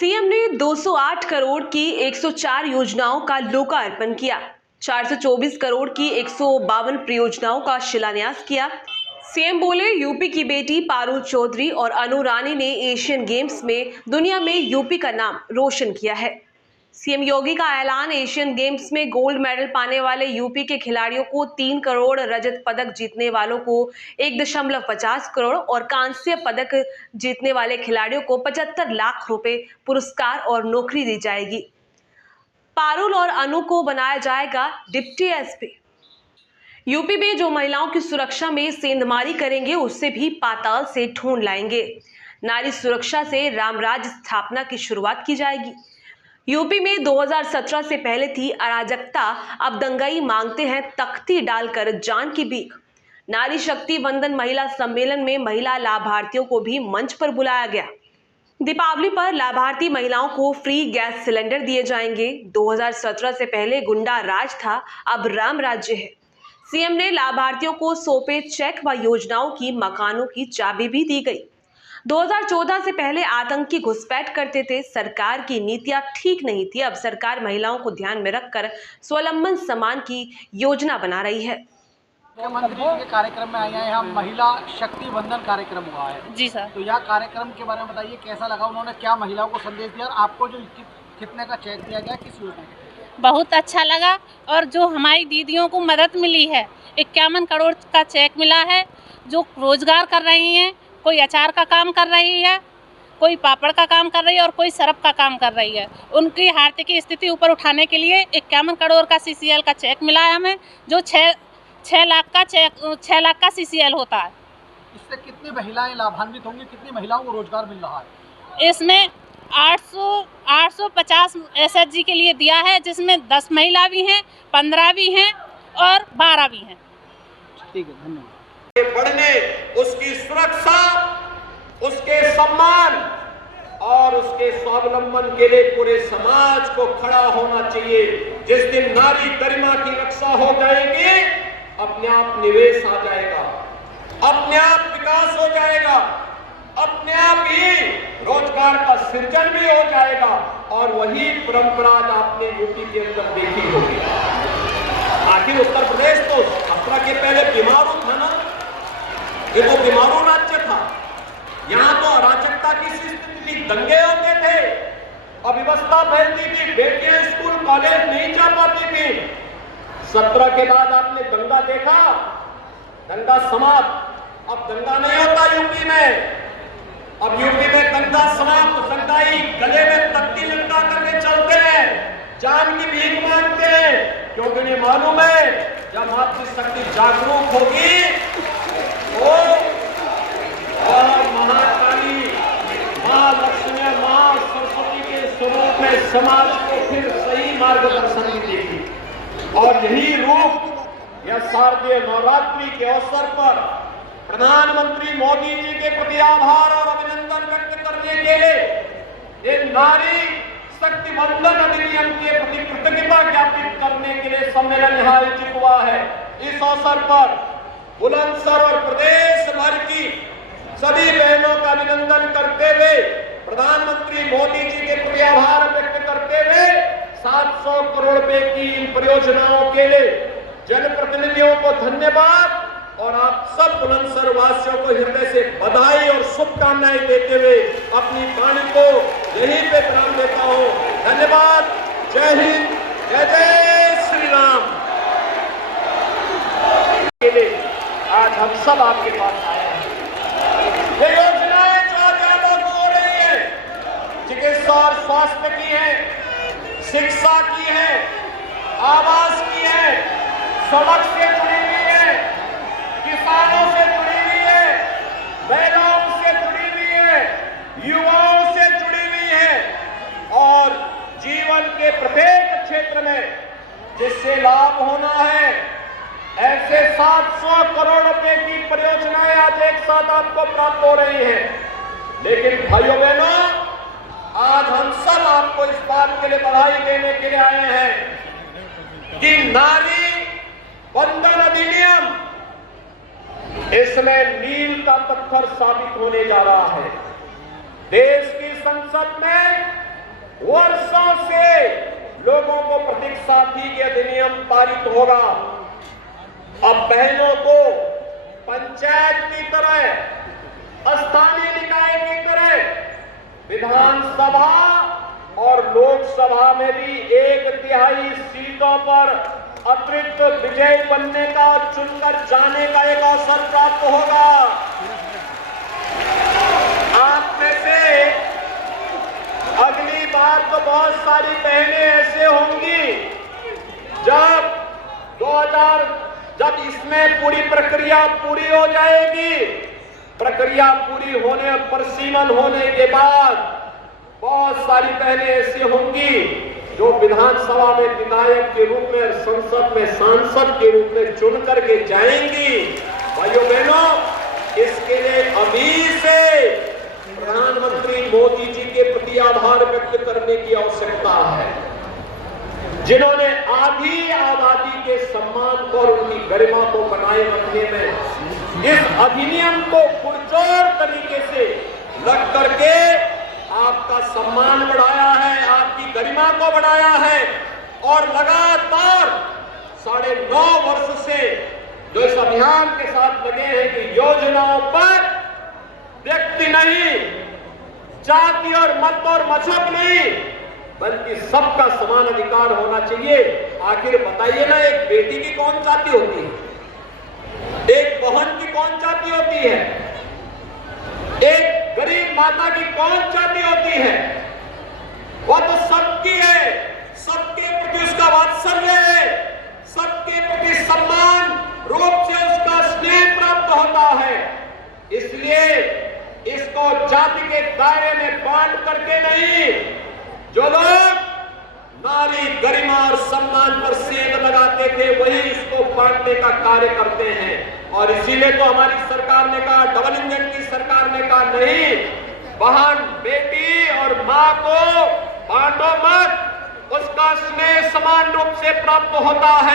CM ने 208 करोड़ की 104 योजनाओं का लोकार्पण किया। 424 करोड़ की 152 परियोजनाओं का शिलान्यास किया। सीएम बोले, यूपी की बेटी पारुल चौधरी और अनु रानी ने एशियन गेम्स में दुनिया में यूपी का नाम रोशन किया है। सीएम योगी का ऐलान, एशियन गेम्स में गोल्ड मेडल पाने वाले यूपी के खिलाड़ियों को 3 करोड़, रजत पदक जीतने वालों को 1.50 करोड़ और कांस्य पदक जीतने वाले खिलाड़ियों को 75 लाख रुपए पुरस्कार और नौकरी दी जाएगी। पारुल और अनु को बनाया जाएगा डिप्टी एसपी। यूपी में जो महिलाओं की सुरक्षा में सेंधमारी करेंगे, उससे भी पाताल से ढूंढ लाएंगे। नारी सुरक्षा से रामराज स्थापना की शुरुआत की जाएगी। यूपी में 2017 से पहले थी अराजकता, अब दंगाई मांगते हैं तख्ती डालकर जान की भीख। नारी शक्ति वंदन महिला सम्मेलन में महिला लाभार्थियों को भी मंच पर बुलाया गया। दीपावली पर लाभार्थी महिलाओं को फ्री गैस सिलेंडर दिए जाएंगे। 2017 से पहले गुंडा राज था, अब राम राज्य है। सीएम ने लाभार्थियों को सौंपे चेक व योजनाओं की मकानों की चाबी भी दी गई। 2014 से पहले आतंकी घुसपैठ करते थे, सरकार की नीतियां ठीक नहीं थी। अब सरकार महिलाओं को ध्यान में रखकर स्वावलंबन सम्मान की योजना बना रही है। मुख्यमंत्री के कार्यक्रम में आए हैं, यहाँ महिला शक्ति वंदन कार्यक्रम हुआ है। जी सर। तो यह कार्यक्रम के बारे में बताइए, कैसा लगा, उन्होंने क्या महिलाओं को संदेश दिया, आपको जो कितने का चेक दिया गया, किस योजना का? बहुत अच्छा लगा। और जो हमारी दीदियों को मदद मिली है, 51 करोड़ का चेक मिला है। जो रोजगार कर रही हैं, कोई अचार का काम कर रही है, कोई पापड़ का काम कर रही है और कोई सरफ का काम कर रही है, उनकी आर्थिक स्थिति ऊपर उठाने के लिए 51 करोड़ का सीसीएल का चेक मिला है हमें, जो 6 लाख का सीसीएल होता है। इससे कितनी महिलाएं लाभान्वित होंगी, कितनी महिलाओं को रोजगार मिल रहा है? इसमें 850 एसएचजी के लिए दिया है, जिसमें 10 महिला भी हैं, 15 भी हैं और 12 भी हैं। ठीक है, धन्यवाद। बढ़ने, उसकी सुरक्षा, उसके सम्मान और उसके स्वावलंबन के लिए पूरे समाज को खड़ा होना चाहिए। जिस दिन नारी गरिमा की रक्षा हो जाएगी, अपने आप निवेश आ जाएगा, अपने आप विकास हो जाएगा, अपने आप ही रोजगार का सृजन भी हो जाएगा। और वही परंपरा आपने यूपी के अंदर देखी होगी। आखिर उत्तर प्रदेश तो सत्रह के पहले बीमारू था ना, ये तो बीमारू राज्य था। यहाँ तो अराजकता की स्थिति थी, दंगे होते थे, अव्यवस्था फैलती थी, बेटियां स्कूल कॉलेज नहीं जा पाती थी। 17 के बाद आपने दंगा देखा, दंगा समाप्त। अब दंगा नहीं होता यूपी में। अब यूपी में दंगा समाप्त, दंगाई गले में तख्ती लटका करके चलते हैं, जान की भीख मांगते हैं, क्योंकि उन्हें मालूम है जब मातृशक्ति जागरूक होगी तो महाकाली, मां लक्ष्मी, मां सरस्वती के स्वरूप में समाज को फिर सही मार्गदर्शन देगी। और यही रूप यह शारदीय नवरात्रि के अवसर पर प्रधानमंत्री मोदी जी के प्रति आभार और अभिनंदन व्यक्त करने के लिए एक नारी शक्ति वंदन अधिनियम के प्रति कृतज्ञता ज्ञापित करने के लिए सम्मेलन यहाँ आयोजित हुआ है। इस अवसर पर बुलंदशहर और प्रदेश भर की सभी बहनों का अभिनंदन करते हुए, प्रधानमंत्री मोदी जी के प्रति आभार व्यक्त करते हुए 700 करोड़ रुपए की इन परियोजनाओं के लिए जनप्रतिनिधियों को धन्यवाद और आप सब बुलंदशहर वासियों को हृदय से बधाई और शुभकामनाएं देते हुए अपनी वाणी को यहीं पे विराम देता हूं। धन्यवाद। जय हिंद, जय जय श्री राम। के लिए आज हम सब आपके पास आए हैं। ये योजनाएं जो आज लागू हो रही है, चिकित्सा और स्वास्थ्य की है, शिक्षा की है, आवास की है, सड़क से जुड़ी हुई है, किसानों से जुड़ी हुई है, महिलाओं से जुड़ी हुई है, युवाओं से जुड़ी हुई है और जीवन के प्रत्येक क्षेत्र में जिससे लाभ होना है, ऐसे 700 करोड़ रुपए की परियोजनाएं आज एक साथ आपको प्राप्त हो रही हैं। लेकिन भाइयों बहनों, आज हम सब आपको इस बात के लिए बधाई देने के लिए आए हैं कि नारी वंदन अधिनियम इसमें मील का पत्थर साबित होने जा रहा है। देश की संसद में वर्षों से लोगों को प्रतीक्षा थी कि अधिनियम पारित होगा। अब बहनों को पंचायत की तरह, स्थानीय निकाय की तरह विधानसभा और लोकसभा में भी 1/3 सीटों पर अतिरिक्त विजय बनने का, चुनकर जाने का एक अवसर प्राप्त होगा। आप में से अगली बार तो बहुत सारी बहनें ऐसे होंगी जब इसमें पूरी प्रक्रिया पूरी हो जाएगी, प्रक्रिया पूरी होने और परिसीमन होने के बाद बहुत सारी बहनें ऐसी होंगी जो विधानसभा में विधायक के रूप में, संसद में सांसद के रूप में चुन करके जाएंगी। भाइयों बहनों, इसके लिए अभी से प्रधानमंत्री मोदी जी के प्रति आभार व्यक्त करने की आवश्यकता है, जिन्होंने आधी आबादी के सम्मान को और उनकी गरिमा को बनाए रखने में इस अधिनियम को पुरजोर तरीके से लग करके आपका सम्मान बढ़ाया है, आपकी गरिमा को बढ़ाया है और लगातार 9.5 वर्ष से जो इस अभियान के साथ लगे हैं कि योजनाओं पर व्यक्ति नहीं, जाति और मत और मजहब नहीं, बल्कि सबका समान अधिकार होना चाहिए। आखिर बताइए ना, एक बेटी की कौन जाति होती है? एक बहन की कौन जाति होती है? एक गरीब माता की कौन जाति होती है? वह तो सबकी है, सबके प्रति उसका वात्सल्य है, सबके प्रति सम्मान रूप से उसका स्नेह प्राप्त होता है। इसलिए इसको जाति के दायरे में बांट करके नहीं, जो लोग नारी गरिमा और सम्मान पर सेंध लगाते थे वही इसको बांटने का कार्य करते हैं। और इसीलिए तो हमारी सरकार ने कहा, डबल इंजन की सरकार ने कहा, नहीं, बहन, बेटी और मां को बांटो मत, उसका स्नेह समान रूप से प्राप्त होता है।